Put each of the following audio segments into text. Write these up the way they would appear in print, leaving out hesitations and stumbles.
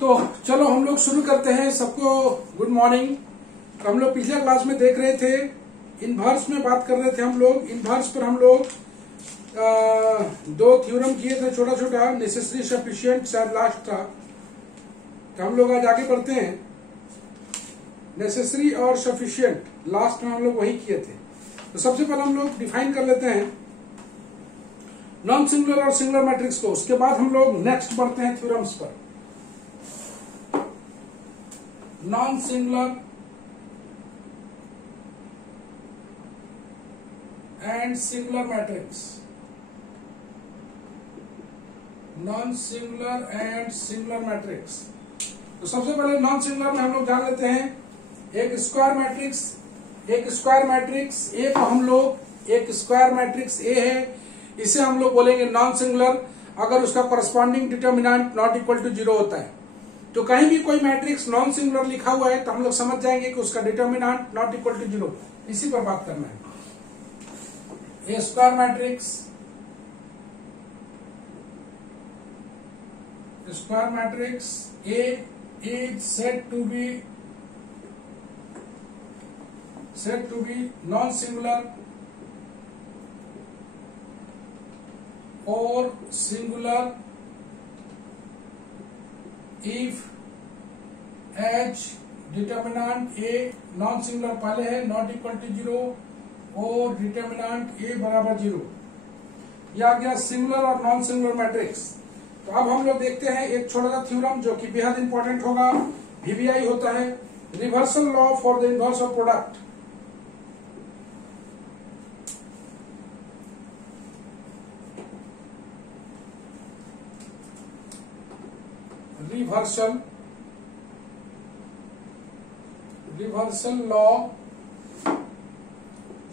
तो चलो हम लोग शुरू करते हैं। सबको गुड मॉर्निंग। हम लोग पिछले क्लास में देख रहे थे, इनवर्स में बात कर रहे थे हम लोग। इनवर्स पर हम लोग दो थ्योरम किए थे, छोटा छोटा, नेसेसरी सफिशिएंट शायद लास्ट था। तो हम लोग आज आगे बढ़ते हैं। नेसेसरी और सफिशिएंट लास्ट में हम लोग वही किए थे। तो सबसे पहले हम लोग डिफाइन कर लेते हैं नॉन सिंगुलर और सिंगुलर मैट्रिक्स को। उसके बाद हम लोग नेक्स्ट बढ़ते हैं थ्योरम्स पर। Non singular and singular matrix, non singular and singular matrix. तो सबसे पहले नॉन सिंगुलर में हम लोग जान लेते हैं एक स्क्वायर मैट्रिक्स। एक स्क्वायर मैट्रिक्स ए को हम लोग, एक स्क्वायर मैट्रिक्स ए है, इसे हम लोग बोलेंगे नॉन सिंगुलर अगर उसका corresponding determinant not equal to 0 होता है। तो कहीं भी कोई मैट्रिक्स नॉन सिंगुलर लिखा हुआ है तो हम लोग समझ जाएंगे कि उसका डिटर्मिनेंट नॉट इक्वल टू 0। इसी पर बात करना है। A square matrix, square matrix A is said to be non-singular or singular if h determinant a non-singular पहले है not equal to 0 और determinant a बराबर 0। यह आ गया सिंगुलर और नॉन सिंगुलर मैट्रिक्स। तो अब हम लोग देखते हैं एक छोटा सा थ्योरम जो कि बेहद इंपॉर्टेंट होगा। VBI होता है reversal law for the inverse of product. Reversal law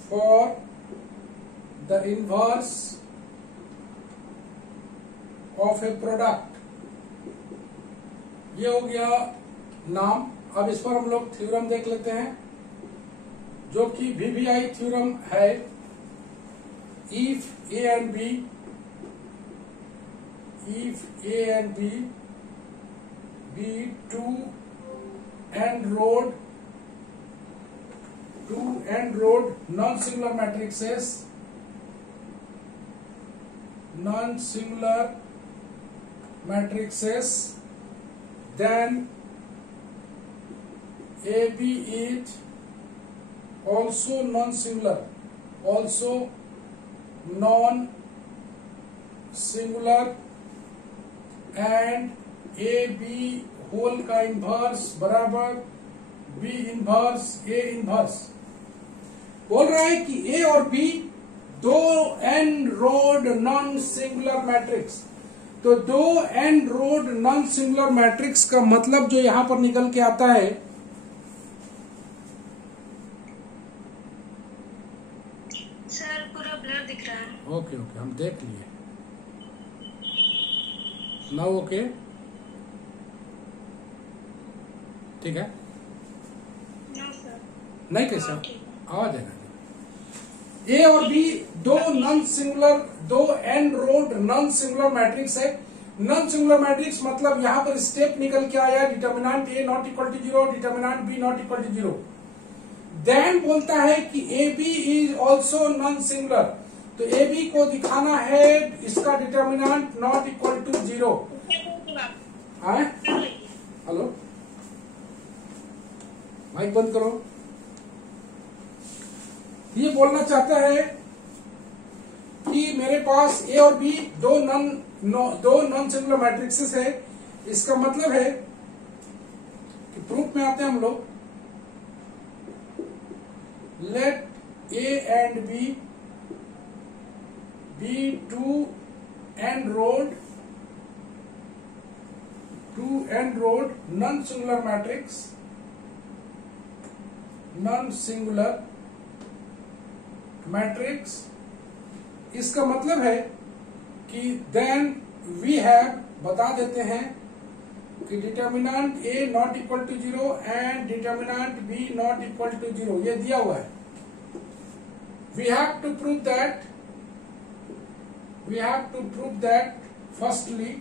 for the inverse of A product. ये हो गया नाम। अब इस पर हम लोग थ्योरम देख लेते हैं जो कि VBI थ्योरम है। If A and B, if A and B be two and-road non-singular matrices, then AB is also non-singular, and AB whole का इनवर्स बराबर B इनवर्स A इनवर्स। बोल रहा है कि A और B दो n rowed non singular matrix. तो दो n rowed non singular matrix का मतलब जो यहां पर निकल के आता है, सर पूरा ब्लर दिख रहा है। ओके हम देख लिए नाउ। ओके ठीक है। नो सर, नहीं कैसा आवाज है ना। ए और बी दो नॉन सिंगुलर, दो n rowed non singular matrix है। नॉन सिंगुलर मैट्रिक्स मतलब यहां पर स्टेप निकल के आया determinant A not equal to 0, determinant B not equal to 0। Then बोलता है कि A B is also non singular. तो ए बी को दिखाना है इसका determinant not equal to 0। Hello, mic बंद करो। ये बोलना चाहता है कि मेरे पास ए और बी दो नॉन सिंगुलर मैट्रिक्सेस है। इसका मतलब है कि प्रूफ में आते हैं हम लोग। Let A and B be two n rowed non singular matrix, non singular matrix. इसका मतलब है कि देन वी हैव, बता देते हैं कि determinant A not equal to 0 and determinant B not equal to 0। ये दिया हुआ है। We have to prove that firstly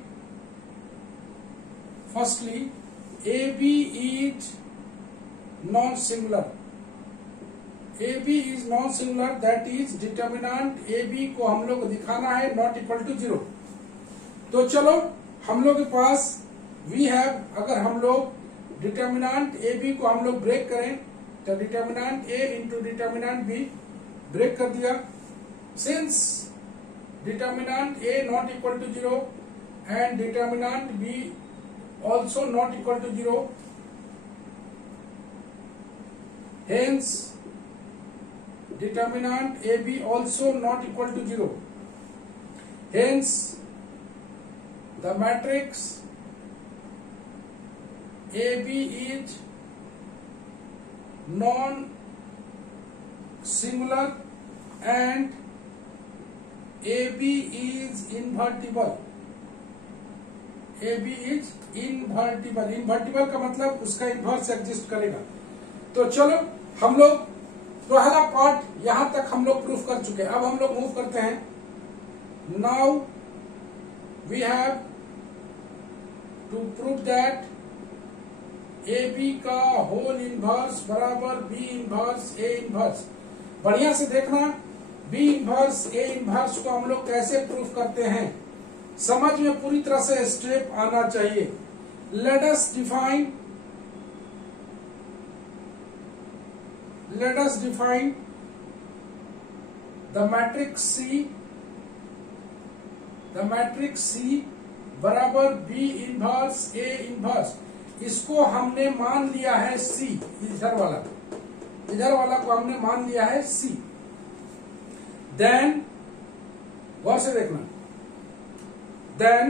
firstly AB is non-singular. AB is non-singular, that is determinant AB को हम लोग को दिखाना है not equal to 0. तो चलो हम लोग के पास we have, अगर हम लोग डिटर्मिनेंट AB को हम लोग ब्रेक करें तो determinant A into determinant B break कर दिया. Since determinant A not equal to 0 and determinant B also not equal to 0, hence determinant AB also not equal to 0, hence the matrix AB is non singular and AB is invertible. AB is invertible. Invertible का मतलब उसका inverse exist करेगा. तो चलो हम लोग पहला part यहां तक हम लोग प्रूफ कर चुके हैं. अब हम लोग मूव करते हैं. Now we have to prove that AB का होल इनवर्स बराबर B इनवर्स A इनवर्स. बढ़िया से देखना, B इनवर्स A इनवर्स को हम लोग कैसे प्रूफ करते हैं, समझ में पूरी तरह से स्टेप आना चाहिए. Let us define the matrix C. The matrix C बराबर B इनवर्स A इनवर्स. इसको हमने मान लिया है C. इधर वाला को हमने मान लिया है C. Then गौर से देखना, देन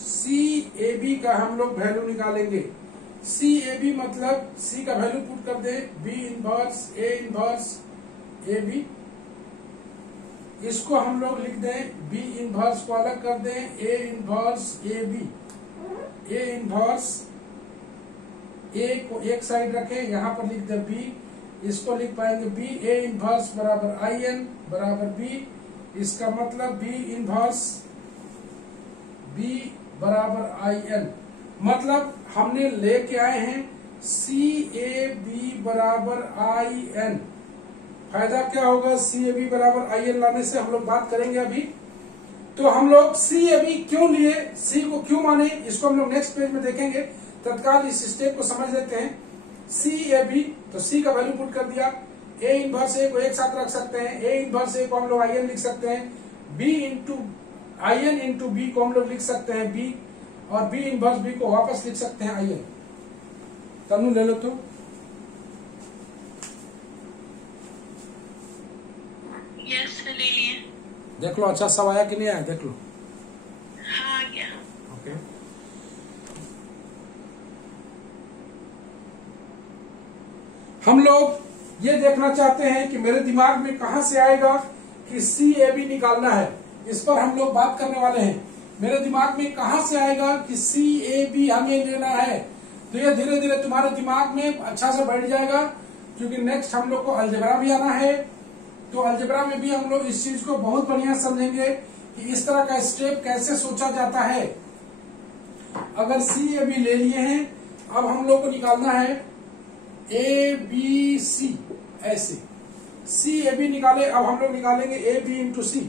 CAB का हम लोग वैल्यू निकालेंगे. CAB मतलब C का वैल्यू पुट कर दे B inverse A inverse AB. इसको हम लोग लिख दें B इनवर्स को अलग कर दें A inverse AB. A inverse A को एक साइड रखें, यहां पर लिख दें B. इसको लिख पाएंगे B A इनवर्स बराबर IN बराबर B. इसका मतलब B इनवर्स B बराबर IN. मतलब हमने लेके आए हैं CAB बराबर IN. फायदा क्या होगा CAB बराबर IN लाने से, हम लोग बात करेंगे अभी. तो हम लोग CAB क्यों लिए, C को क्यों माने, इसको हम लोग नेक्स्ट पेज में देखेंगे. तत्काल इस स्टेप को समझ लेते हैं. CAB तो C का वैल्यू पुट कर दिया. A इनवर्स A को एक साथ रख सकते हैं. A इनवर्स A को हम लोग IN लिख सकते हैं. B into IN into B को हम लोग लिख सकते हैं B, और B इनवर्स B को वापस लिख सकते हैं IN. तनु ले लो तो. यस ले लिए. देख लो अच्छा सब आया कि नहीं आया, देख लो. हाँ गया. ओके. हम लोग ये देखना चाहते हैं कि मेरे दिमाग में कहां से आएगा कि CAB निकालना है. इस पर हम लोग बात करने वाले हैं. मेरे दिमाग में कहां से आएगा कि CAB हमें लेना है. तो ये धीरे धीरे तुम्हारे दिमाग में अच्छा से बैठ जाएगा, क्योंकि नेक्स्ट हम लोग को अलजेब्रा भी आना है. तो अलजेब्रा में भी हम लोग इस चीज को बहुत बढ़िया समझेंगे कि इस तरह का स्टेप कैसे सोचा जाता है. अगर CAB ले लिए हैं, अब हम लोग को निकालना है ABC. ऐसे CAB निकाले, अब हम लोग निकालेंगे AB इंटू C.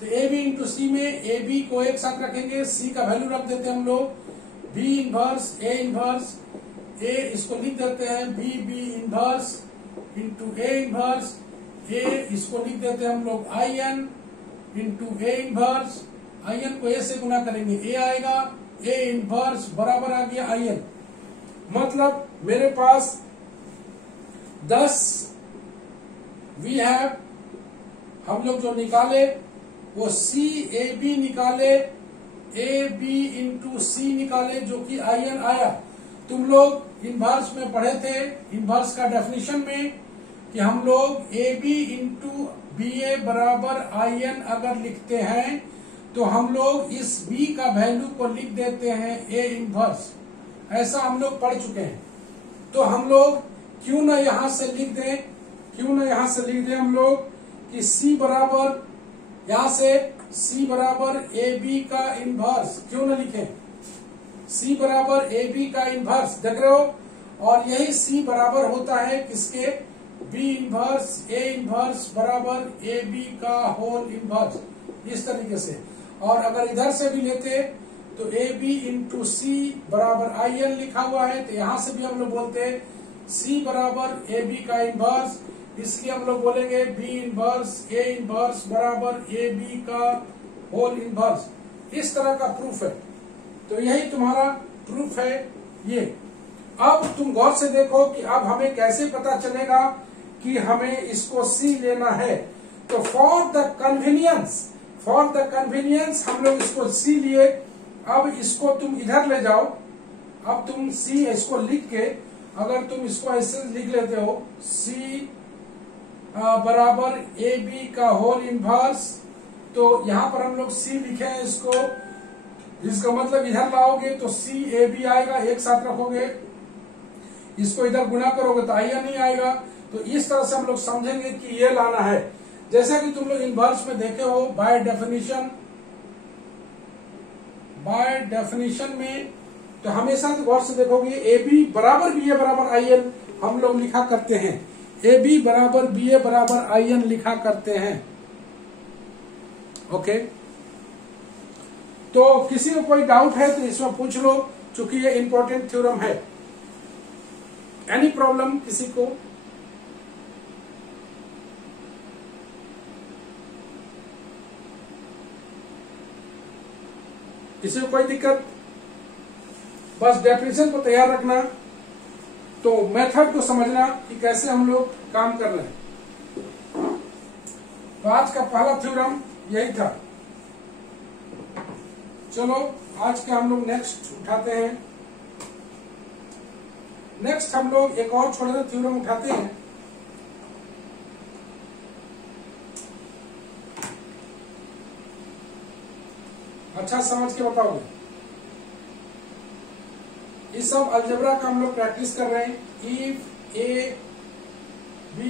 तो AB इंटू C में AB को एक साथ रखेंगे, C का वैल्यू रख देते हैं हम लोग B inverse A inverse. A इसको लिख देते हैं B inverse into A inverse. A इसको लिख देते हैं हम लोग IN into A inverse. IN को A से गुना करेंगे A आएगा. A इनवर्स बराबर आ गया IN. मतलब मेरे पास 10 वी हैव, हम लोग जो निकाले वो CAB निकाले, AB इंटू C निकाले, जो कि IN आया. तुम लोग इनवर्स में पढ़े थे, इनवर्स का डेफिनेशन में, कि हम लोग AB इंटू BA बराबर IN अगर लिखते हैं तो हम लोग इस B का वैल्यू को लिख देते हैं A इनवर्स. ऐसा हम लोग पढ़ चुके हैं. तो हम लोग क्यों ना यहां से लिख दें हम लोग कि C बराबर, यहां से C बराबर AB का इनवर्स क्यों न लिखें? C बराबर AB का इनवर्स देख रहे हो, और यही C बराबर होता है किसके? B इनवर्स A इनवर्स बराबर AB का होल इनवर्स, इस तरीके से। और अगर इधर से भी लेते तो AB इंटू C बराबर IN लिखा हुआ है, तो यहां से भी हम लोग बोलते हैं C बराबर AB का इनवर्स, इसलिए हम लोग बोलेंगे B इनवर्स A इनवर्स बराबर AB का होल इनवर्स। इस तरह का प्रूफ है, तो यही तुम्हारा प्रूफ है ये। अब तुम गौर से देखो कि अब हमें कैसे पता चलेगा कि हमें इसको C लेना है। तो फॉर द कन्वीनियंस हम लोग इसको C लिए। अब इसको तुम इधर ले जाओ, अब तुम C इसको लिख के, अगर तुम इसको ऐसे लिख लेते हो C बराबर AB का होल इनवर्स, तो यहां पर हम लोग C लिखे हैं इसको, इसका मतलब इधर लाओगे तो C AB आएगा, एक साथ रखोगे, इसको इधर गुना करोगे तो IN नहीं आएगा। तो इस तरह से हम लोग समझेंगे कि ये लाना है। जैसा कि तुम लोग इनवर्स में देखे हो, बाय डेफिनेशन में तो हमेशा तो गौर से देखोगे AB बराबर BA बराबर IN हम लोग लिखा करते हैं, AB बराबर BA बराबर IN लिखा करते हैं। ओके, तो किसी को कोई डाउट है तो इसमें पूछ लो, चूंकि ये इंपॉर्टेंट थ्योरम है। एनी प्रॉब्लम किसी को? किसी को कोई दिक्कत? बस डेफिनेशन को तैयार रखना, तो मेथड को समझना कि कैसे हम लोग काम कर रहे हैं। तो आज का पहला थ्योरम यही था। चलो आज का हम लोग नेक्स्ट उठाते हैं। नेक्स्ट हम लोग एक और छोटा सा थ्योरम उठाते हैं। अच्छा समझ के बताओगे? इस सब अलजेब्रा का हम लोग प्रैक्टिस कर रहे हैं। If A B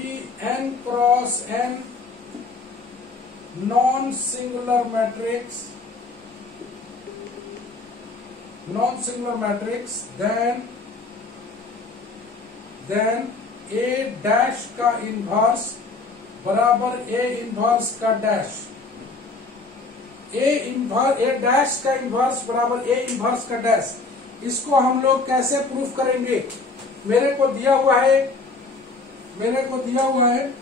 n cross n non singular matrix then A dash का इनवर्स बराबर A इनवर्स का डैश, A डैश का इनवर्स बराबर A इनवर्स का डैश। इसको हम लोग कैसे प्रूफ करेंगे? मेरे को दिया हुआ है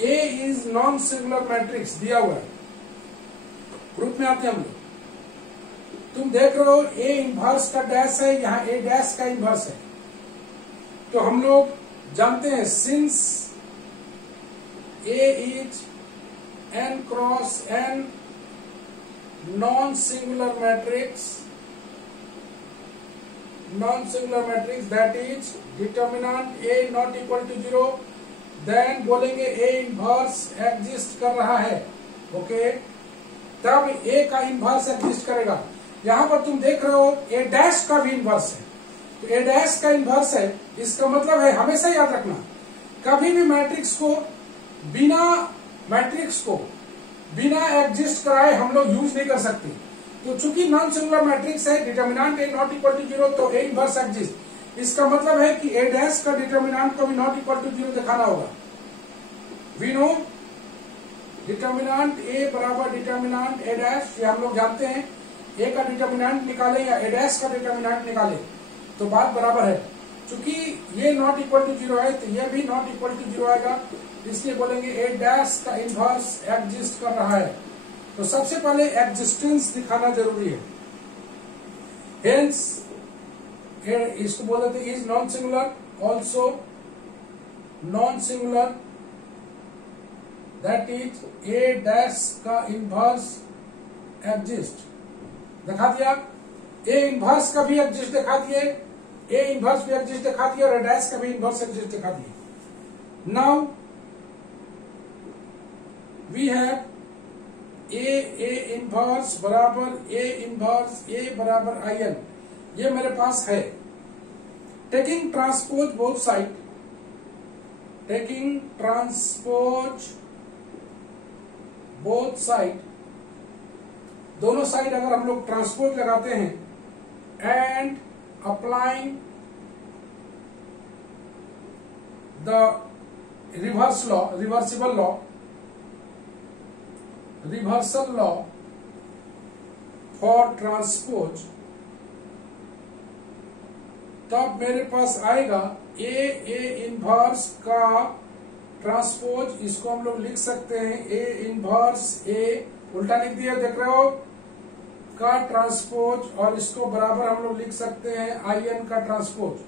A is non singular matrix दिया हुआ है, प्रूफ में आते हैं हम लोग। तुम देख रहे हो A इनवर्स का डैश है, यहाँ A डैश का इनवर्स है, तो हम लोग जानते हैं since A is n cross n non singular matrix that is determinant A not equal to 0, then बोलेंगे A इनवर्स एग्जिस्ट कर रहा है। ओके, तब A का इनवर्स एग्जिस्ट करेगा। यहां पर तुम देख रहे हो A डैश का भी इनवर्स है, तो A डैश का इनवर्स है, इसका मतलब है, हमेशा याद रखना, कभी भी मैट्रिक्स को बिना एग्जिस्ट कराए हम लोग यूज नहीं कर सकते। तो चूंकि नॉन सिंगुलर मैट्रिक्स है, determinant A not equal to 0, तो A इनवर्स एग्जिस्ट। इसका मतलब है कि A डैश का डिटर्मिनेंट को भी नॉट इक्वल टू 0 दिखाना होगा। वी नो डिटर्मिनेंट A बराबर डिटर्मिनेंट A डैश, ये हम लोग जानते हैं। A का डिटर्मिनेंट निकाले या A डैश का डिटर्मिनेंट निकाले तो बात बराबर है। चूंकि ये नॉट इक्वल टू 0 है, तो ये भी नॉट इक्वल टू 0 आएगा, इसलिए बोलेंगे A डैश का इनवर्स एग्जिस्ट कर रहा है। तो सबसे पहले एग्जिस्टेंस दिखाना जरूरी है। हेंस इसको बोल देते हैं is non singular, also non singular, that is A dash का इनवर्स एग्जिस्ट दिखा दिया। A इनवर्स का भी एग्जिस्ट दिखा दिए, A इनवर्स भी एग्जिस्ट दिखा दिया, और A डैश का भी इनवर्स एग्जिस्ट दिखा दिए। Now we have A inverse बराबर A इनवर्स A बराबर IN, ये मेरे पास है। Taking transpose both side, both side, दोनों साइड अगर हम लोग ट्रांसपोज लगाते हैं and applying the reversible reversal law for transpose, तब मेरे पास आएगा ए इनवर्स का ट्रांसपोज, इसको हम लोग लिख सकते हैं ए इनवर्स ए, उल्टा लिख दिया देख रहे हो, का ट्रांसपोज, और इसको बराबर हम लोग लिख सकते हैं आई एन का ट्रांसपोज,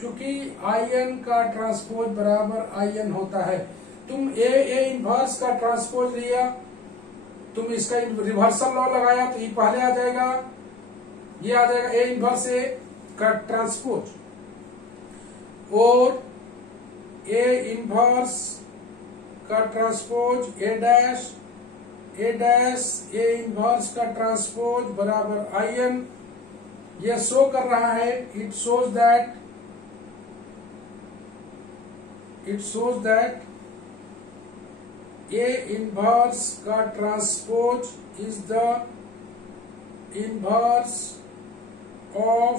क्योंकि आई एन का ट्रांसपोज बराबर आई एन होता है। तुम ए इनवर्स का ट्रांसपोज लिया, तुम इसका रिवर्सल लॉ लगाया तो ये पहले आ जाएगा, ये आ जाएगा ए इनवर्स ए का ट्रांसपोज, और ए इनवर्स का transpose A dash A inverse का ट्रांसपोज बराबर आई एन। यह शो कर रहा है, it shows that A inverse का transpose is the inverse of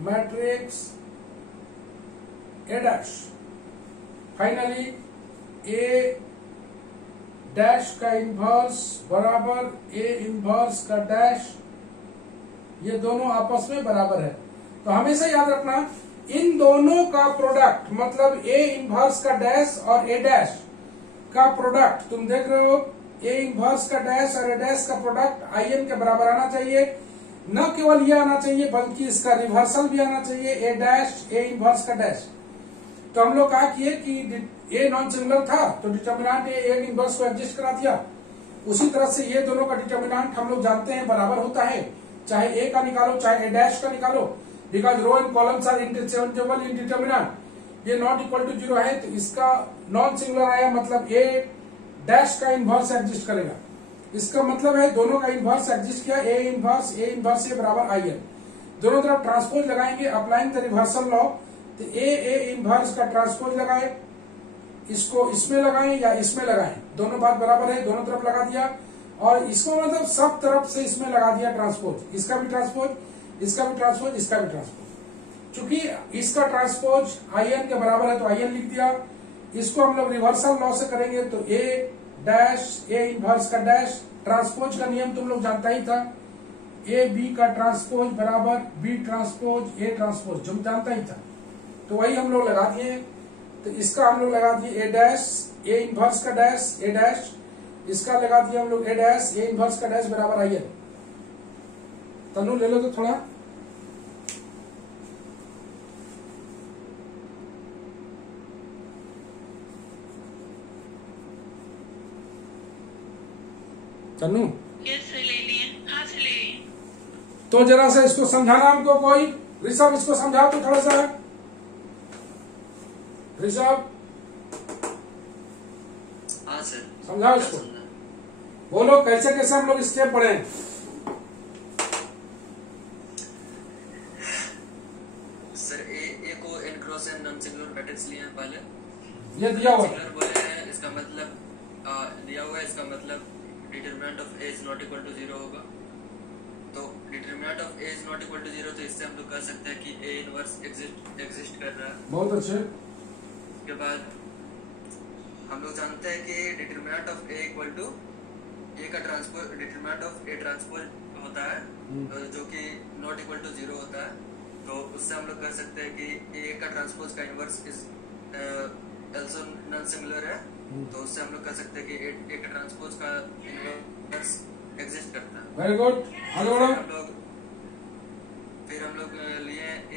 matrix A dash. Finally A dash का इनवर्स बराबर ए इनवर्स का डैश, ये दोनों आपस में बराबर है। तो हमेशा याद रखना, इन दोनों का प्रोडक्ट मतलब ए इनवर्स का डैश और ए डैश का प्रोडक्ट, तुम देख रहे हो ए इनवर्स का डैश और ए डैश का प्रोडक्ट आई एन के बराबर आना चाहिए। न केवल ये आना चाहिए बल्कि इसका रिवर्सल भी आना चाहिए, ए डैश ए इनवर्स का डैश। तो हम लोग कहा किए कि ए नॉन सिंगुलर था तो डिटर्मिनेंट ए इनवर्स को एडजस्ट करा दिया। उसी तरह से ये दोनों का डिटर्मिनेंट हम लोग जानते हैं बराबर होता है, चाहे ए का निकालो चाहे ए डैश का निकालो, because row and columns are interchangeable in determinant. ये नॉट इक्वल टू 0 है तो इसका नॉन सिंगुलर आया, मतलब ए डैश का इनवर्स एडजस्ट करेगा। इसका मतलब है दोनों का इनवर्स एडजस्ट किया, ए इनवर्स ए बराबर आई एन। दोनों तरफ ट्रांसपोज लगाएंगे, अप्लाइंग द रिवर्सल लॉ, तो ए इनवर्स का ट्रांसपोज लगाए, इसको इसमें लगाएं या इसमें लगाएं, दोनों बात बराबर है, दोनों तरफ लगा दिया। और इसको मतलब सब तरफ से इसमें लगा दिया ट्रांसपोज, इसका भी ट्रांसपोज, इसका भी ट्रांसपोज, इसका भी ट्रांसपोज। चूंकि इसका ट्रांसपोज आई एन के बराबर है तो आई एन लिख दिया। इसको हम लोग रिवर्सल लॉ से करेंगे तो ए डैश ए इनवर्स का डैश, ट्रांसपोज का नियम तुम लोग जानता ही था, ए बी का ट्रांसपोज बराबर बी ट्रांसपोज ए ट्रांसपोज, जो जानता ही था, तो वही हम लोग लगा दिए। तो इसका हम लोग लगा दिए ए डैश ए इनवर्स का डैश ए डैश, इसका लगा दिया हम लोग ए डैश ए इनवर्स का डैश बराबर आई एन। तनु ले लो तो थोड़ा, तनु यस ले लिए, हाँ से ले लिए। तो जरा सा इसको समझाना हमको कोई, ऋषभ इसको समझाओ तो थोड़ा सा, ऋषभ हाँ सर समझाओ इसको, बोलो कैसे कैसे हम लोग स्टेप पढ़े। सर ए को n cross n non singular matrix लिए हैं पहले, ये दिया हुआ सिंगुलर बोले हैं, इसका मतलब दिया हुआ है, इसका मतलब determinant of A is not equal to 0 होगा। तो determinant of A is not equal to 0, तो इससे हम लोग कह सकते हैं कि ए इनवर्स एग्जिस्ट कर रहा है। बहुत अच्छे। उसके बाद हम लोग जानते हैं कि determinant of A equal to A का transpose, determinant of A transpose होता है जो कि नॉट इक्वल टू 0 होता है। तो उससे हम लोग कह सकते हैं कि ए का ट्रांसपोज का inverse is also known singular है। तो उससे हम लोग कह सकते हैं कि ए का ट्रांसपोज का इनवर्स एग्जिस्ट करता है। वेरी गुड, आगे बढ़ो। फिर हम लोग लिए ए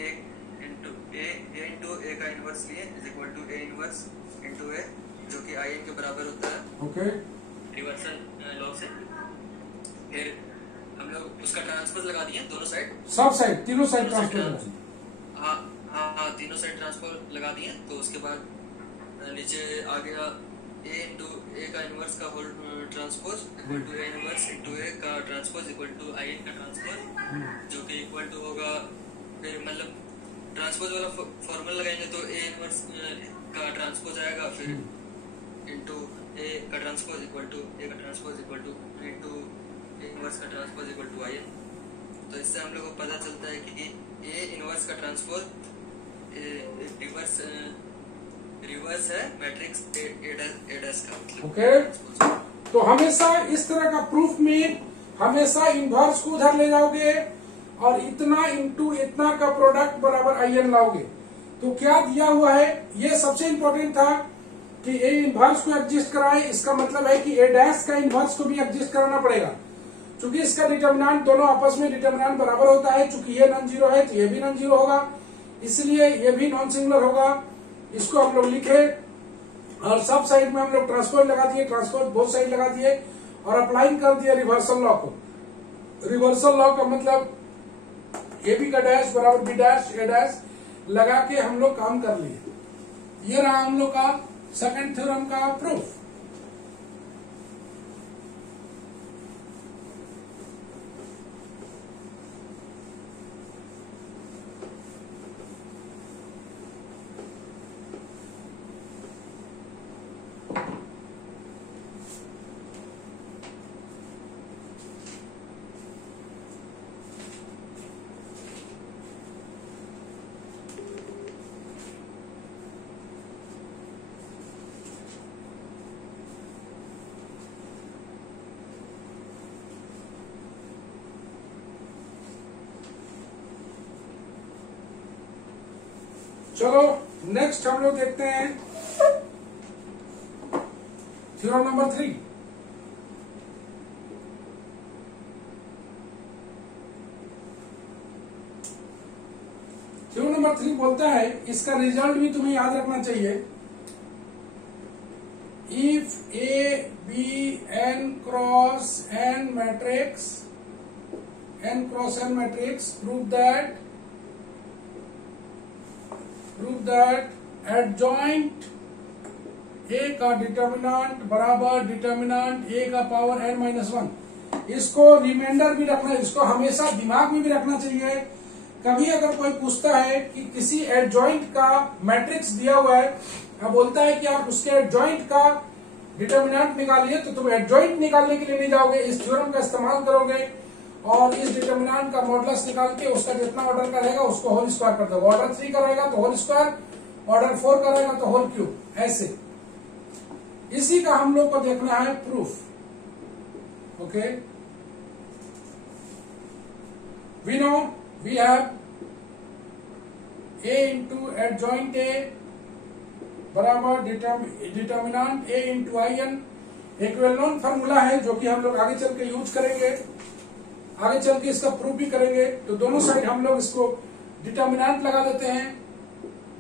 इंटू ए का इनवर्स लिए is equal to A inverse into A, जो कि आई एन के बराबर होता है ओके रिवर्सल लॉ से। फिर हम लोग उसका ट्रांसपोज लगा दिए दोनों साइड, सब साइड, तीनों साइड ट्रांसपोज। हाँ हाँ हाँ, तीनों साइड ट्रांसपोज लगा दिए। तो उसके बाद नीचे आ गया ए इंटू ए का इनवर्स का whole transpose equal to A inverse into A का transpose equal to I N का ट्रांसपोज, जो कि इक्वल टू होगा, फिर मतलब ट्रांसपोज वाला फॉर्मूला लगाएंगे तो ए इनवर्स का ट्रांसपोज आएगा, फिर इंटू ए का transpose equal to into inverse का transpose equal to I N. तो इससे हम लोग को पता चलता है कि ए इनवर्स का ट्रांसपोज रिवर्स है मैट्रिक्स ए डैश का, मतलब ओके। तो हमेशा इस तरह का प्रूफ में हमेशा इनवर्स को उधर ले जाओगे और इतना इंटू इतना का प्रोडक्ट बराबर आई एन लाओगे। तो क्या दिया हुआ है, ये सबसे इंपॉर्टेंट था कि ए इनवर्स को एडजस्ट कराए, इसका मतलब है कि ए डैश का इनवर्स को भी एडजस्ट कराना पड़ेगा, क्योंकि इसका डिटर्मिनेंट दोनों आपस में डिटर्मिनेंट बराबर होता है। चूंकि ये नॉन जीरो है तो ये भी नॉन जीरो होगा, इसलिए ये भी नॉन सिंगुलर होगा। इसको हम लोग लिखे और सब साइड में हम लोग ट्रांसपोज लगा दिए, ट्रांसपोज बोथ साइड लगा दिए और अप्लाई कर दिया रिवर्सल लॉ को। रिवर्सल लॉ का मतलब ए बी का डैश बराबर बी डैश ए डैश लगा के हम लोग काम कर लिए। ये रहा हम लोग का सेकंड थ्योरम का प्रूफ। चलो नेक्स्ट हम लोग देखते हैं थ्योरम नंबर 3। थ्योरम नंबर 3 बोलता है, इसका रिजल्ट भी तुम्हें याद रखना चाहिए। If A be n cross n matrix prove that adjoint A का डिटर्मिनेंट बराबर डिटर्मिनेंट ए का पावर n माइनस 1। इसको रिमाइंडर भी रखना, इसको हमेशा दिमाग में भी रखना चाहिए। कभी अगर कोई पूछता है कि किसी एडजॉइंट का मैट्रिक्स दिया हुआ है, अब बोलता है कि आप उसके एडजॉइंट का डिटर्मिनेंट निकालिए, तो तुम एडजॉइंट निकालने के लिए नहीं जाओगे, इस थ्योरम का इस्तेमाल करोगे और इस डिटर्मिनेंट का मॉडुलस निकाल के उसका जितना ऑर्डर का रहेगा उसको होल स्क्वायर कर दोगे। ऑर्डर 3 का रहेगा तो होल स्क्वायर, ऑर्डर 4 का रहेगा तो होल क्यूब, ऐसे। इसी का हम लोग को देखना है proof. Okay, we know we have A into adjoint A बराबर determinant A into I N. एक वेल नोन फॉर्मूला है जो कि हम लोग आगे चल के यूज करेंगे, आगे चल के इसका प्रूफ भी करेंगे। तो दोनों साइड हम लोग इसको डिटर्मिनेंट लगा देते हैं,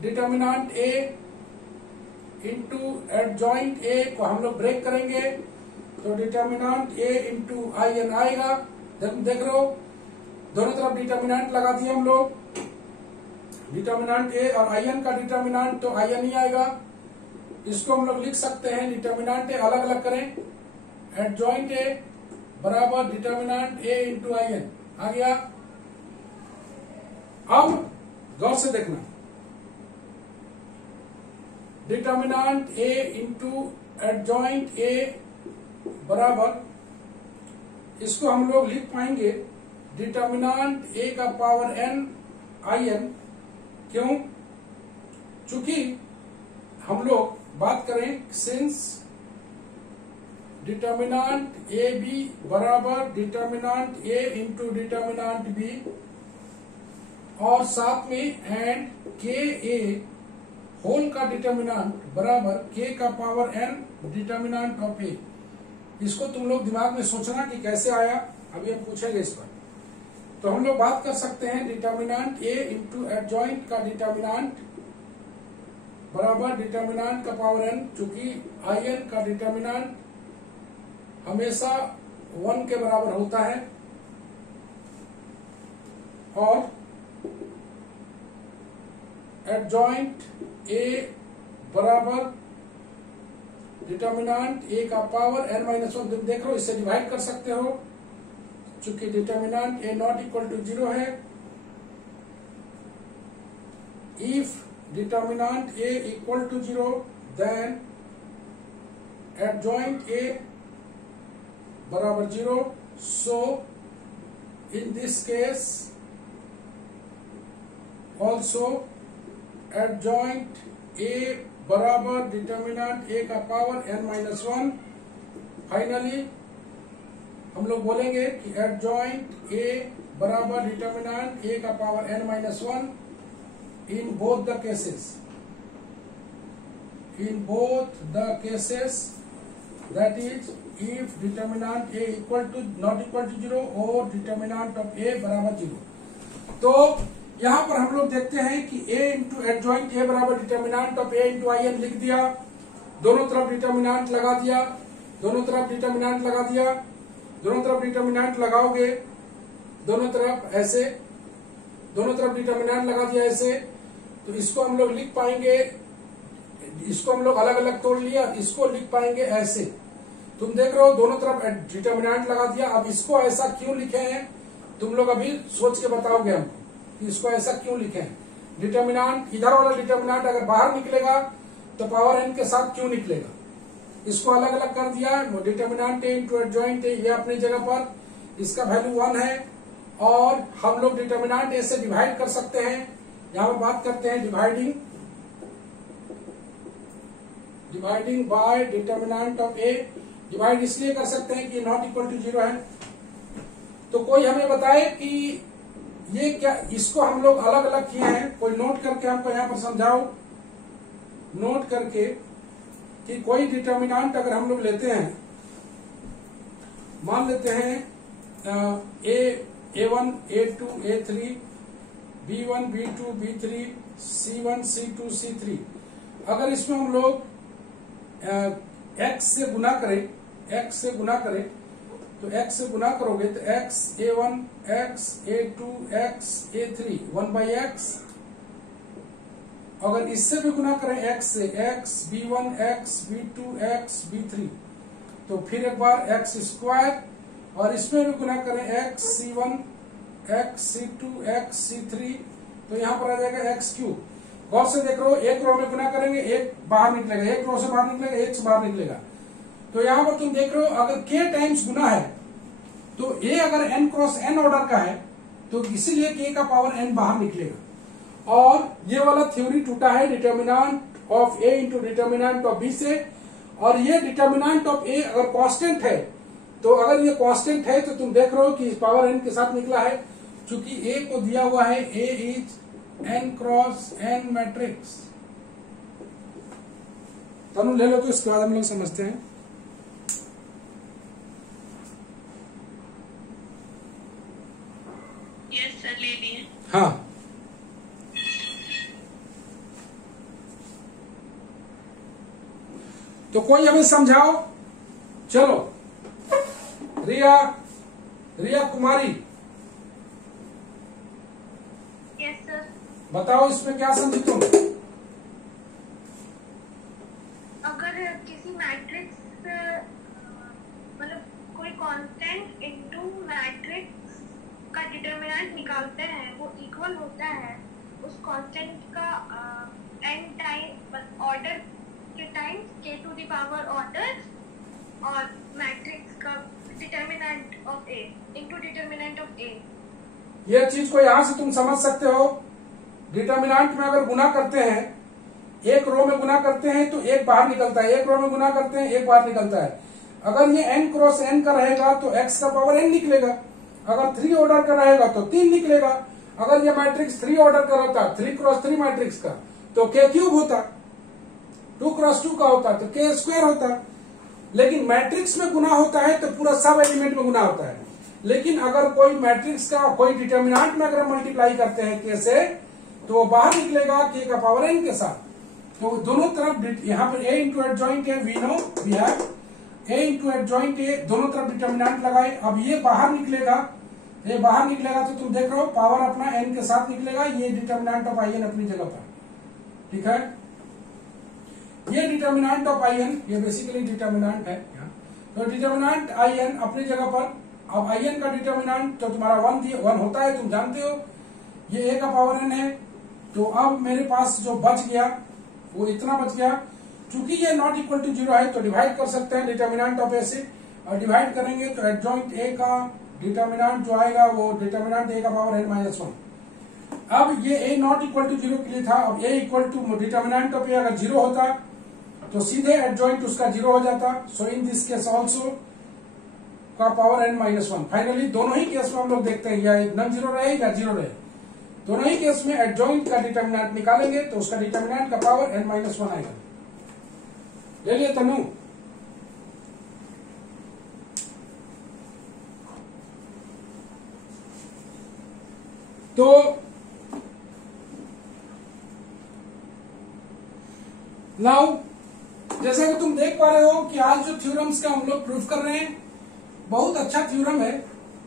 determinant A into adjoint A को हम लोग ब्रेक करेंगे, तो determinant A into I n आएगा। देख रहे हो, दोनों तरफ डिटर्मिनेंट लगा दिए हम लोग, डिटर्मिनेंट ए और आई एन का डिटर्मिनेंट तो आई एन ही आएगा। इसको हम लोग लिख सकते हैं, डिटर्मिनेंट ए अलग अलग करें, एडजॉइंट ए बराबर determinant A into I N आ गया। अब गौर से देखना, determinant A into adjoint A बराबर, इसको हम लोग लिख पाएंगे डिटर्मिनेंट ए का पावर n आई एन। क्यों? चूंकि हम लोग बात करें सिंस डिटर्मिनेंट ए बी बराबर determinant A into determinant B और साथ में एंड के ए होल का डिटर्मिनेंट बराबर के का पावर n डिटर्मिनेंट ऑफ ए। इसको तुम लोग दिमाग में सोचना कि कैसे आया, अभी हम पूछेंगे इस पर। तो हम लोग बात कर सकते हैं डिटर्मिनेंट ए इंटू एडजॉइंट का डिटर्मिनेंट बराबर डिटर्मिनेंट का पावर n, चूंकि आई एन का डिटर्मिनेंट हमेशा 1 के बराबर होता है, और एडजॉइंट ए बराबर डिटर्मिनेंट ए का पावर n माइनस 1। देख लो, इससे डिवाइड कर सकते हो, चूंकि determinant A not equal to 0 है। If determinant A equal to 0 then adjoint A बराबर 0. So in this case also adjoint A बराबर डिटर्मिनेंट A का पावर n-1. फाइनली हम लोग बोलेंगे कि adjoint A बराबर डिटर्मिनेंट A का power n-1 in both the cases. In both the cases, that is if determinant A equal to not equal to 0 or determinant of A बराबर 0. तो यहाँ पर हम लोग देखते हैं कि A इंटू एडजॉइंट A बराबर determinant of A into I n लिख दिया, दोनों तरफ डिटर्मिनेंट लगा दिया, दोनों तरफ डिटर्मिनेंट लगा दिया, दोनों तरफ डिटर्मिनेंट लगाओगे, दोनों तरफ ऐसे, दोनों तरफ डिटर्मिनेंट लगा दिया ऐसे, तो इसको हम लोग लिख पाएंगे, इसको हम लोग अलग अलग तोड़ लिया, इसको लिख पाएंगे ऐसे. तुम देख रहे हो दोनों तरफ डिटर्मिनेंट लगा दिया. अब इसको ऐसा क्यों लिखे हैं तुम लोग अभी सोच के बताओगे हमको कि इसको ऐसा क्यों लिखे हैं. डिटर्मिनेंट इधर वाला डिटर्मिनेंट अगर बाहर निकलेगा तो पावर एन के साथ क्यों निकलेगा. इसको अलग अलग कर दिया. डिटर्मिनेंट ए इंटू एडजॉइंट ए ये अपनी जगह पर, इसका वैल्यू 1 है और हम लोग डिटर्मिनेंट ए से डिवाइड कर सकते हैं. यहाँ पर बात करते हैं dividing by determinant of A. Divide इसलिए कर सकते हैं कि नॉट इक्वल टू 0 है. तो कोई हमें बताए कि ये क्या, इसको हम लोग अलग अलग किए हैं. कोई नोट करके हमको यहाँ पर समझाओ, नोट करके कि कोई डिटर्मिनेंट अगर हम लोग लेते हैं, मान लेते हैं A1, A2, A3, B1, B2, B3, C1, C2, C3. अगर इसमें हम लोग x से गुना करें, x से गुना करें तो x से गुना करोगे तो x A1, x A2, x A3 1/x. अगर इससे भी गुना करें x से, x B1, x B2, x B3, तो फिर एक बार x स्क्वायर, और इसमें भी गुना करें x C1, x C2, x C3, तो यहाँ पर आ जाएगा x क्यूब. गौर से देख रहे हो, एक रो में गुना करेंगे एक बाहर निकलेगा, एक रो से बाहर निकलेगा एक से बाहर निकलेगा. तो यहाँ पर तुम देख रहे हो अगर k टाइम्स गुना है तो a अगर n क्रॉस n ऑर्डर का है तो इसीलिए k का पावर n बाहर निकलेगा. और ये वाला थ्योरी टूटा है determinant of a into determinant of b से. और ये डिटर्मिनेंट ऑफ a अगर कांस्टेंट है, तो अगर ये कांस्टेंट है तो तुम देख रहे हो कि पावर n के साथ निकला है. चूंकि a को दिया हुआ है a is n cross n matrix. तनु ले लो, तो इसके बाद हम लोग समझते हैं. यस सर, ले लिए. हाँ, तो कोई हमें समझाओ. चलो रिया कुमारी, यस सर. बताओ इसमें क्या समझी तुम. अगर किसी मैट्रिक्स मतलब कोई कांस्टेंट इनटू मैट्रिक्स का डिटरमिनेंट निकालते हैं, वो इक्वल होता है उस कांस्टेंट का n टाइम ऑर्डर के times k to the power order और मैट्रिक्स का determinant of a into determinant of a. ये चीज को यहां से तुम समझ सकते हो. डिटर्मिनेंट में अगर गुना करते हैं, एक रो में गुना करते हैं तो एक बाहर निकलता है, एक रो में गुना करते हैं एक बाहर निकलता है. अगर ये n क्रॉस n का रहेगा तो x का पावर n निकलेगा. अगर 3 ऑर्डर का रहेगा तो 3 निकलेगा. अगर ये मैट्रिक्स 3 ऑर्डर का रहता, 3 क्रॉस 3 मैट्रिक्स का, तो k क्यूब होता. 2 क्रॉस 2 का होता तो k स्क्वायर होता. लेकिन मैट्रिक्स में गुना होता है तो पूरा सब एलिमेंट में गुना होता है. लेकिन अगर कोई मैट्रिक्स का कोई डिटर्मिनेंट में अगर मल्टीप्लाई करते हैं k से, तो वो बाहर निकलेगा k का पावर n के साथ. तो दोनों तरफ यहाँ पर a इंटू एडजॉइंट है, we know we have a into adjoint a, दोनों तरफ डिटर्मिनेंट लगाए. अब ये बाहर निकलेगा, ये बाहर निकलेगा तो तुम देख रहे हो पावर अपना n के साथ निकलेगा. ये डिटर्मिनेंट ऑफ आई एन अपनी जगह पर. ठीक है, ये डिटर्मिनेंट ऑफ आई एन, ये बेसिकली डिटर्मिनेंट है. तो डिटर्मिनेंट आई एन अपनी जगह पर. अब आई एन का डिटर्मिनेंट तो तुम्हारा 1 होता है, तुम जानते हो. ये a का पावर n है. तो अब मेरे पास जो बच गया वो इतना बच गया. चूंकि ये नॉट इक्वल टू 0 है तो डिवाइड कर सकते हैं डिटर्मिनेंट ऑफ ए से, और डिवाइड करेंगे तो एडजॉइंट ए का डिटर्मिनेंट जो आएगा वो डिटर्मिनेंट ए का पावर n माइनस 1। अब ये a नॉट इक्वल टू 0 के लिए था, अब a equal to determinant of a अगर 0 होता तो सीधे एडजॉइंट उसका 0 हो जाता। सो इन दिस केस ऑल्सो का पावर n माइनस 1। फाइनली दोनों ही केस में हम लोग देखते हैं या नॉन जीरो रहे या 0 रहे, दोनों ही केस में एडजॉइंट का डिटर्मिनेंट निकालेंगे तो उसका डिटर्मिनेंट का पावर n माइनस 1 आएगा। ले लिए तनु। तो नाउ जैसा कि तुम देख पा रहे हो कि आज जो थ्योरम्स का हम लोग प्रूफ कर रहे हैं बहुत अच्छा थ्योरम है।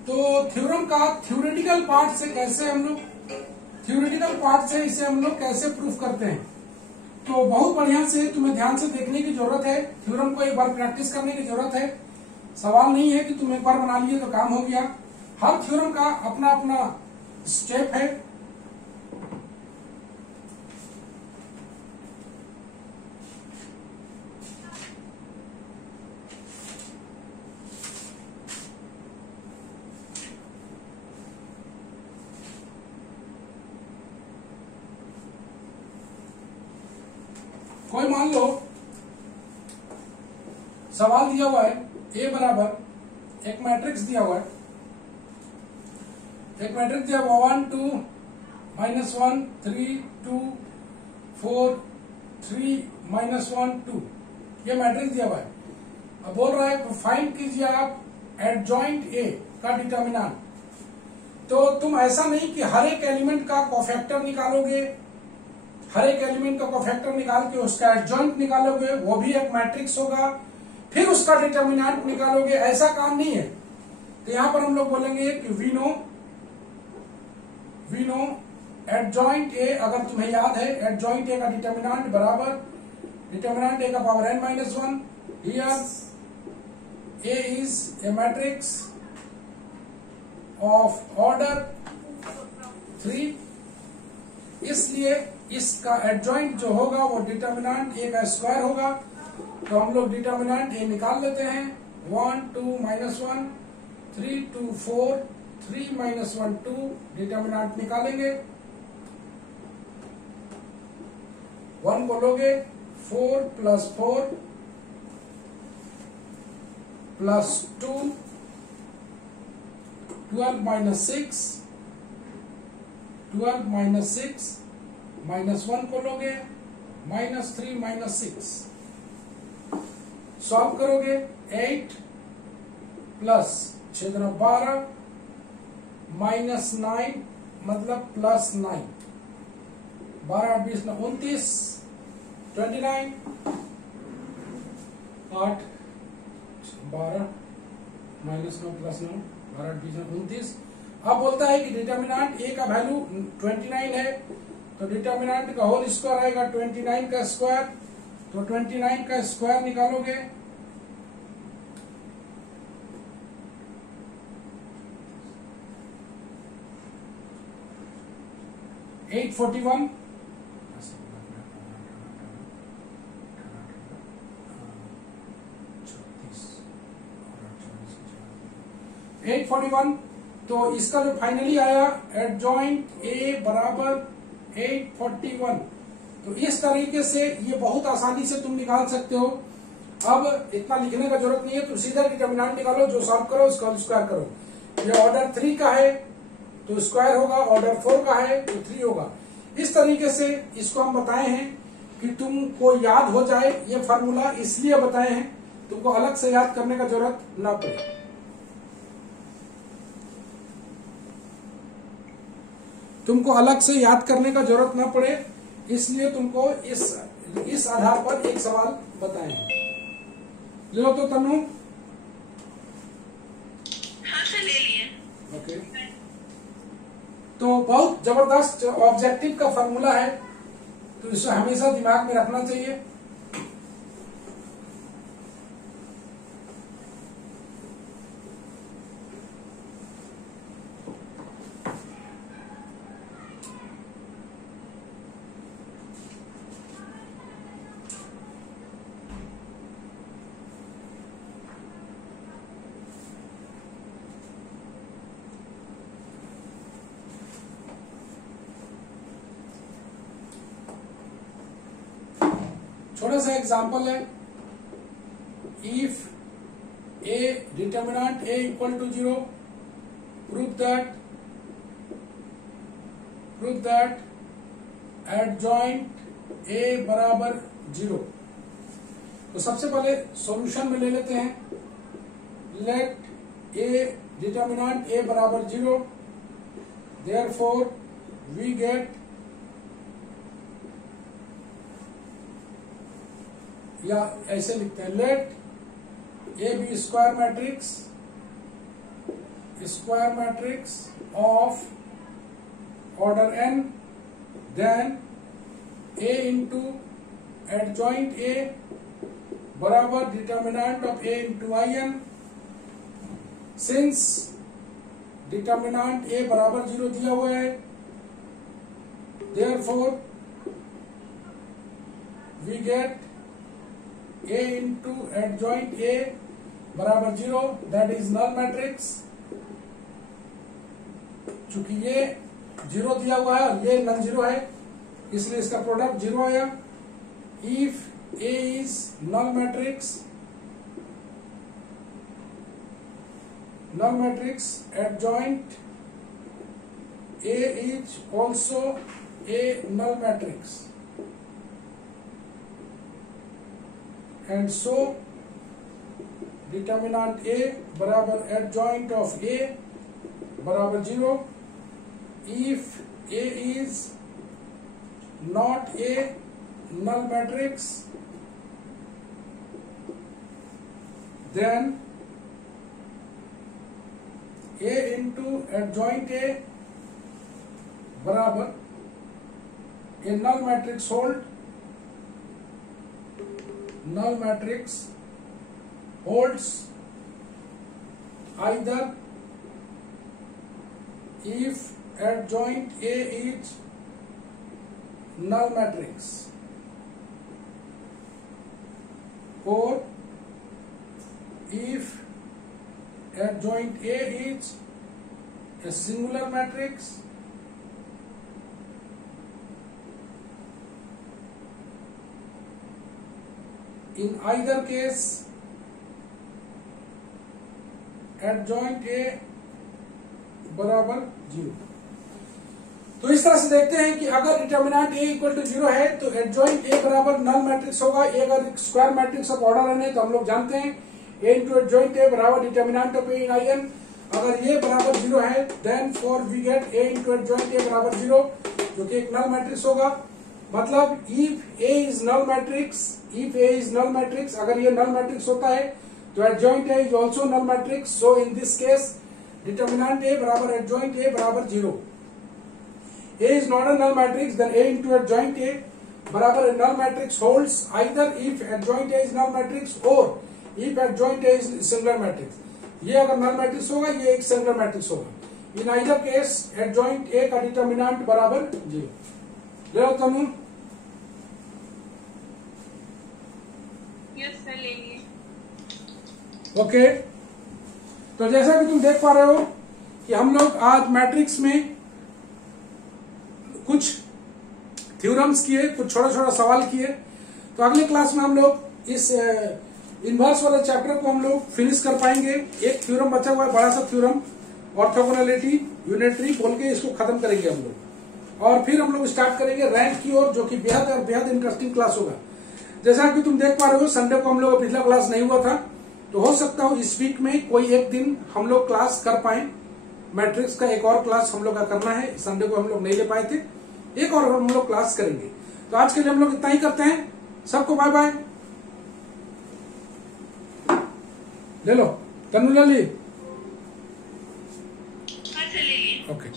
तो थ्योरम का थ्योरेटिकल पार्ट से कैसे हम लोग इसे हम लोग कैसे प्रूफ करते हैं, तो बहुत बढ़िया से तुम्हें ध्यान से देखने की जरूरत है। थ्योरम को एक बार प्रैक्टिस करने की जरूरत है। सवाल नहीं है कि तुम एक बार बना लिए तो काम हो गया। हर थ्योरम का अपना अपना स्टेप है। कोई मान लो सवाल दिया हुआ है a बराबर एक मैट्रिक्स दिया हुआ है, एक मैट्रिक्स दिया हुआ 1 2 -1 3 2 4 3 -1 2 ये मैट्रिक्स दिया हुआ है। अब बोल रहा है फाइंड कीजिए आप एडजॉइंट a का डिटर्मिनेंट। तो तुम ऐसा नहीं कि हर एक एलिमेंट का कोफैक्टर निकालोगे, हर एक एलिमेंट का कोफैक्टर निकाल के उसका एडजॉइंट निकालोगे, वो भी एक मैट्रिक्स होगा, फिर उसका डिटर्मिनेंट निकालोगे, ऐसा काम नहीं है। तो यहां पर हम लोग बोलेंगे कि वी नो एडजॉइंट ए, अगर तुम्हें याद है एडजॉइंट ए का डिटर्मिनेंट बराबर डिटर्मिनेंट ए का power n minus 1। Here A is a matrix of order 3, इसलिए इसका एडजॉइंट जो होगा वो डिटर्मिनेंट ए का स्क्वायर होगा। तो हम लोग डिटर्मिनेंट ए निकाल लेते हैं। 1 2 -1 3 2 4 3 -1 2 डिटर्मिनेंट निकालेंगे। 1 को लोगे 4 + 4 + 2 12 - 6 12 - 6 -1 को लोगे -3 - 6 सॉल्व करोगे 8 + 6 × 12 -9 मतलब +9 12 8 20 29 29 8 12 -9 +9 12 8 20 29। अब बोलता है कि डिटर्मिनेंट ए का वैल्यू 29 है तो डिटर्मिनेंट का होल स्क्वायर आएगा 29 का स्क्वायर। तो 29 का स्क्वायर निकालोगे $841 841। तो इसका जो फाइनली आया एडजॉइंट ए बराबर 841। तो इस तरीके से ये बहुत आसानी से तुम निकाल सकते हो। अब इतना लिखने का जरूरत नहीं है, तो सीधा डिटर्मिनेंट निकालो, जो सॉल्व करो उसका स्क्वायर करो। ये ऑर्डर 3 का है तो स्क्वायर होगा, ऑर्डर 4 का है तो 3 होगा। इस तरीके से इसको हम बताए हैं कि तुमको याद हो जाए। ये फार्मूला इसलिए बताए हैं तुमको अलग से याद करने का जरूरत ना पड़े। तुमको अलग से याद करने का जरूरत ना पड़े, इसलिए तुमको इस आधार पर एक सवाल बताए हैं। ले लो तो तनु। हाँ सर ले लिए। ओके, तो बहुत जबरदस्त ऑब्जेक्टिव का फॉर्मूला है, तो इसे हमेशा दिमाग में रखना चाहिए। छोटा सा एग्जांपल है, if a determinant a equal to 0, prove that adjoint a बराबर 0। तो सबसे पहले सॉल्यूशन में ले लेते हैं, लेट a डिटर्मिनेंट a बराबर 0, therefore we get, या ऐसे लिखते हैं, late A be square matrix of order n, then A into adjoint A बराबर determinant of A into In। Since determinant A बराबर 0 दिया हुआ है, therefore we get A into adjoint A बराबर 0, that is null matrix। चूंकि ये 0 दिया हुआ है और ये नॉन जीरो है, इसलिए इसका प्रोडक्ट 0 आया। If A is null matrix adjoint A is also a null matrix, and so determinant A बराबर एडजॉइंट ऑफ A बराबर 0। If A is not a null matrix, then A into adjoint A बराबर a null matrix holds either if adjoint A is null matrix or if adjoint A is a singular matrix in either case adjoint A बराबर 0। तो इस तरह से देखते हैं कि अगर डिटर्मिनेंट A इक्वल टू 0 है तो एडजॉइंट A बराबर नल मैट्रिक्स होगा। A अगर square matrix of order n है तो हम लोग जानते हैं A इंटू एडजॉइंट A बराबर determinant of A in In। अगर ये बराबर 0 है then for we get A into adjoint A बराबर 0, जो कि एक नल मैट्रिक्स होगा। मतलब if A is null matrix, अगर ये नल मैट्रिक्स होता है तो adjoint A is also null matrix. So in this case determinant A बराबर एडजॉइंट A बराबर 0। A is not a null matrix, then A into adjoint A बराबर a null matrix holds either if adjoint A is null matrix or if adjoint A is singular matrix। ये अगर null matrix होगा, ये एक singular matrix होगा। In either case adjoint A का determinant बराबर 0। ले लो तनु। यस सर, ले लिए। ओके, तो जैसा कि तुम देख पा रहे हो कि हम लोग आज मैट्रिक्स में कुछ थ्योरम्स किए, कुछ छोटा छोटा सवाल किए। तो अगले क्लास में हम लोग इस इनवर्स वाले चैप्टर को हम लोग फिनिश कर पाएंगे। एक थ्योरम बचा हुआ है, बड़ा सा थ्योरम, ऑर्थोगोनैलिटी यूनिटरी बोल के इसको खत्म करेंगे हम लोग। और फिर हम लोग स्टार्ट करेंगे रैंक की ओर, जो कि बेहद इंटरेस्टिंग क्लास होगा। जैसा कि तुम देख पा रहे हो संडे को हम लोग पिछला क्लास नहीं हुआ था, तो हो सकता हो इस वीक में कोई एक दिन हम लोग क्लास कर पाए। मैट्रिक्स का एक और क्लास हम लोग का करना है, संडे को हम लोग नहीं ले पाए थे, एक और हम लोग क्लास करेंगे। तो आज के लिए हम लोग इतना ही करते हैं। सबको बाय बाय। ले लो तनु, ले ली। हाँ, चलिए। ओके।